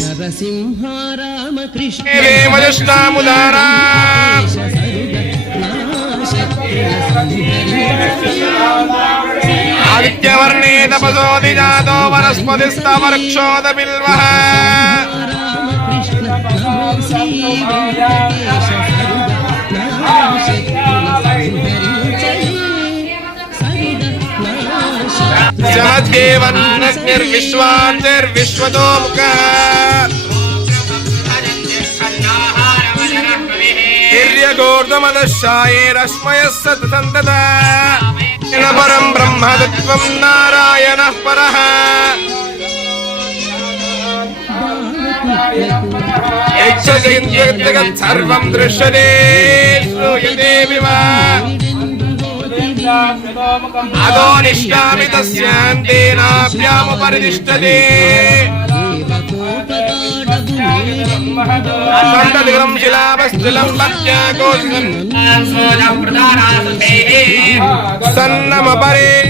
నరసింహ రామకృష్ణ దేవజష్టాముదారా ఆదిత్యవర్ణే తపసోది జాతో వనస్పతిస్తవృక్షోద బిల్వః రామకృష్ణ నమో శ్రీ వెంకటేశ జమద్దేవనానగ్నిర్విశ్వాంతిర్విశ్వతో ముఖ హిర్యగోర్ధమదశాయేరశ్మయः సతసంతత పరం. బ్రహ్మతత్వం నారాయణः పరः సర్వం దృశ్యతే శ్రూయతే వివా అదో నిష్కామి తస్యాంతేనాభ్యాముపరితిష్టతే ఖండదిగం శిలావస్థిలం పత్యాకోశం సన్నమపరే